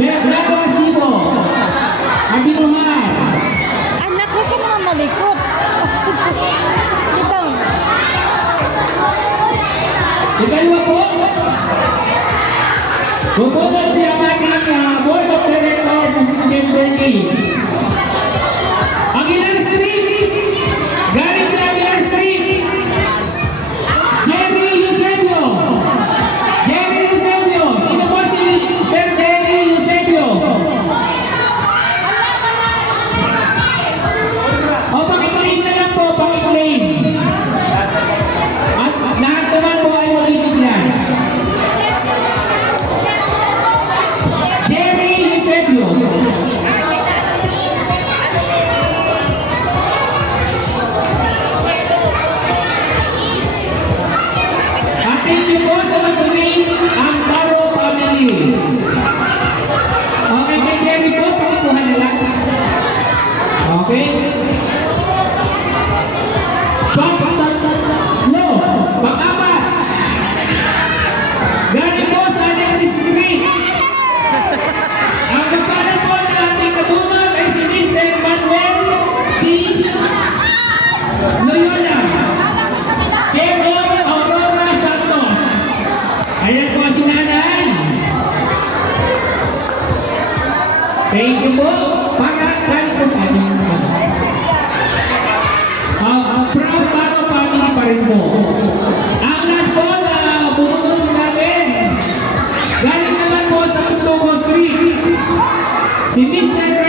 Bernardo Asibo. Abinumar. Anak, huwag ka naman malikot. Sitang. Ikalawa po. Bumunod siya ating Board of Directors na si Jim Bernie. Aguilar Street. Galing sa Aguilar Street. Jerry Eusebio. Jerry Eusebio. Sino po si Sir Jerry Eusebio? O, pakiklaim na lang po, pakiklaim. At lahat naman po ay magiging. Jerry Eusebio. Atin niyo po sa magiging ang Baro family. Okay, kay Jerry po, pakikuha na lang. Okay? No, pang-apat. Galing po sa Alexis Street. Ang kapanan po ng ating katulad ay si Mr. Manuel T. Loyola. Keron Aurora Santos. Ayan po si nanay. Thank you po. Galing po sa ating proud Baro family pa rin po. Ang last po na bumunod natin, galing naman po sa Putuco Street, si Mr.